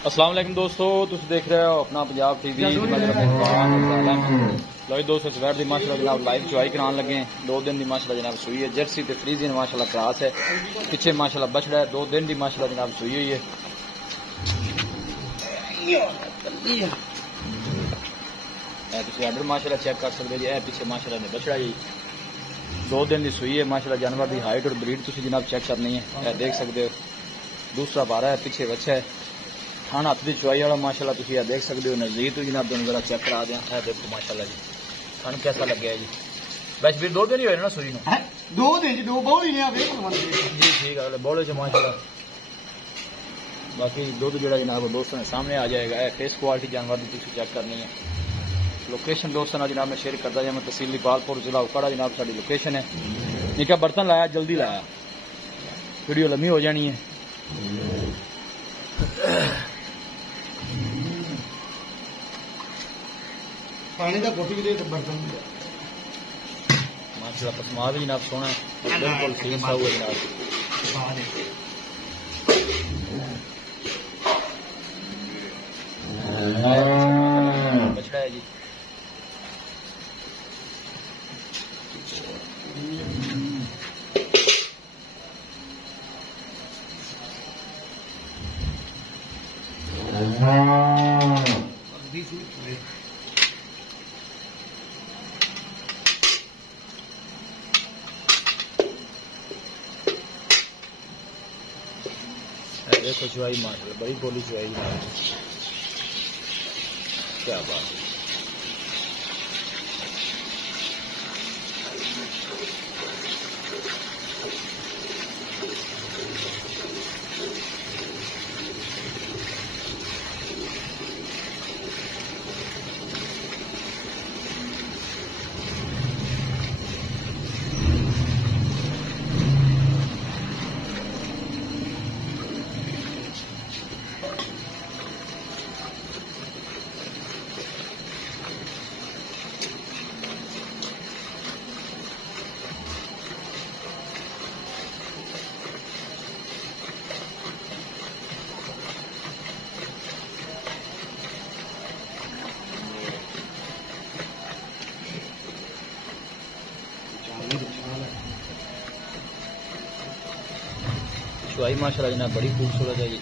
अस्सलाम वालेकुम दोस्तों, तुम देख रहे हो अपना पंजाब टीवी। लो दोस्तों, सवेर दी माशाल्लाह जनाब लाइव चुआई कराने लगे। 2 दिन की माशाल्लाह जनाब सुई है। जर्सी ते फ्रीजियन माशाल्लाह क्रास है। पीछे माशाल्लाह बछड़ा है। 2 दिन की माशाल्लाह जनाब सुई हुई है। ऑर्डर माशाल्लाह चेक कर सकते जी। पीछे माशाल्लाह ने बछड़ा जी 2 दिन की सुई है। माशाल्लाह जानवर की हाइट और ब्रीड तुम जनाब चेक करनी है। देख सकते हो। दूसरा बारा है, पीछे बच्चा है। खाना हथ की चुआई वाला माशाल्लाह तुम देख सकते हो। नजदीक तो जनाब दोनों जरा चेक करा दें। देखो माशाल्लाह जी खान कैसा लग गया जी। बस फिर 2 दिन ही हुए ना सुई में। 2 दिन जी 2 बहुत ही नहीं जी ठीक है बोले च माशाल्लाह। बाकी दूध जो जनाब दोस्तों ने सामने आ जाएगा। फेस क्वालिटी जानवर की तुम चेक करनी है। लोकेशन दोस्तों ना जनाब मैं शेयर करता जाए। मैं तहसील पालपुर जिला उकाड़ा जनाब साड़ी लोकेशन है। निका बर्तन लाया जल्दी लाया, वीडियो लम्बी हो जानी है। पानी का कोटी भी दे बर्तन माशाल्लाह पसमा भी जनाब सोना है। बिल्कुल सीन सा हुआ जनाब। बछड़ा है जी। देखो चुआई माशाल्लाह बड़ी बोली चुआई क्या बात है। चुआई माशाल्लाह जनाब बड़ी खूबसूरत है जी।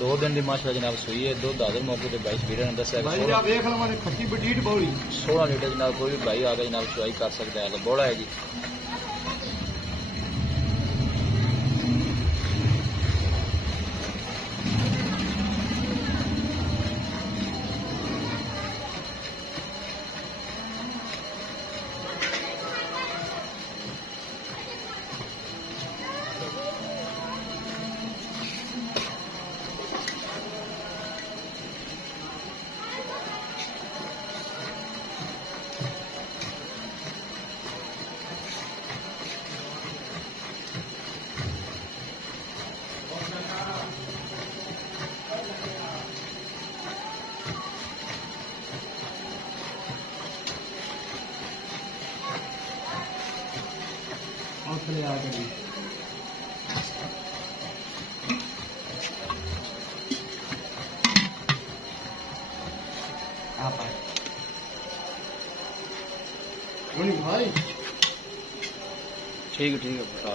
2 दिन की माशाल्लाह जनाब सुई है। दूध हाजिर मौके पर 22 वीर ने दसा 16 लीटर जनाब कोई भी भाई आगे जनाब चुआई कर सकता है। बोड़ा है जी। हौसले आ गए आप भाई ठीक है बता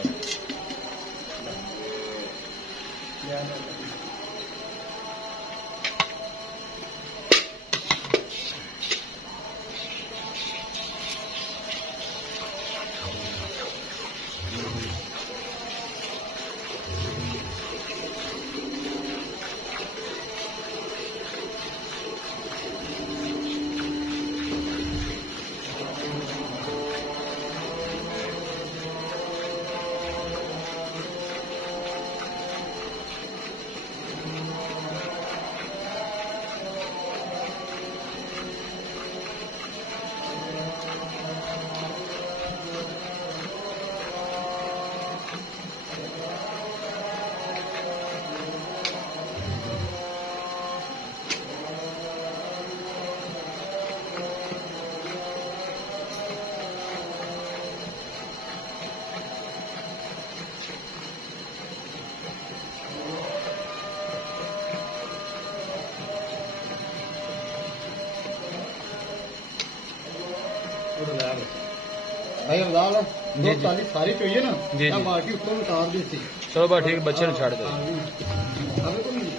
ਭਾਈ ਅਵਦਾਲ ਜੀ, ਦੋ ਜੀ। ਤਾਲੀ ਸਾਰੀ ਚੋਈਏ ਨਾ ਜੀ, ਤਾਂ ਜੀ। ਬਾਕੀ ਉੱਤੋਂ ਉਤਾਰ ਦਿੱਤੀ ਚਲੋ ਬਸ ਠੀਕ, ਬੱਚੇ ਨੂੰ ਛੱਡ ਦਿਓ। ਅਰੇ ਕੋਈ ਨਹੀਂ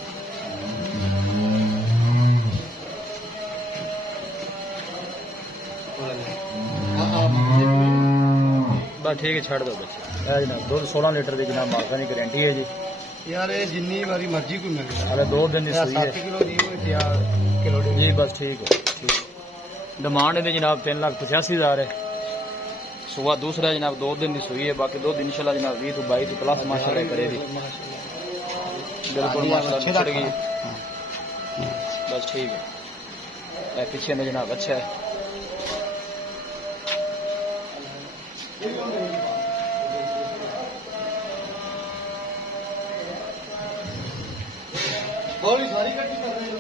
ਬਸ ਠੀਕ ਹੈ, ਛੱਡ ਦਿਓ ਬੱਚੇ। ਇਹ ਜਨਾਬ ਦੁੱਧ 16 ਲੀਟਰ ਦੀ ਜਨਾਬ ਮਾਲਕਾਂ ਦੀ ਗਾਰੰਟੀ ਹੈ ਜੀ। ਯਾਰ ਇਹ ਜਿੰਨੀ ਵਾਰੀ ਮਰਜ਼ੀ ਕੋਈ ਮਿਲ ਜਾਏ ਹਾਲੇ 2 ਦਿਨ ਦੀ ਸੂਈ 7 ਹੈ ਕਿਲੋ ਦੀ ਹੋਏ ਤੇ 4 ਕਿਲੋ ਦੀ ਜੀ। ਬਸ ਠੀਕ ਹੈ, ਠੀਕ। ਡਿਮਾਂਡ ਇਹਦੀ ਜਨਾਬ 3,85,000 ਹੈ। ਸੁਬह दूसरा जनाब 2 दिन की सुई है, बाकी 2 दिन इंशाल्लाह जनाब 20 to 22 प्लस माशाल्लाह करेगी। बिल्कुल माशाल्लाह चढ़ गई। बस ठीक है। पीछे में जनाब अच्छा है। ਬੋਲੀ ਸਾਰੀ ਕੱਟੀ ਕਰ ਰਹੇ ਹੋ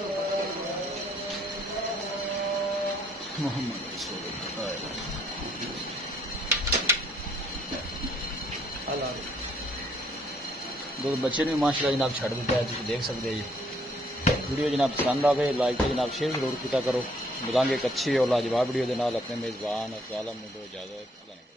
मोहम्मद रसूलुल्लाह। दो बच्चे ने माशाल्लाह जनाब छड़ दिता है, तुम देख सकते हो जी। वीडियो जनाब पसंद आवे लाइक तो जनाब शेयर जरूर किया करो। मिलांगे एक अच्छी और लाजवाब वीडियो के नाल। अपने मेजबान और आलम को इजाजत।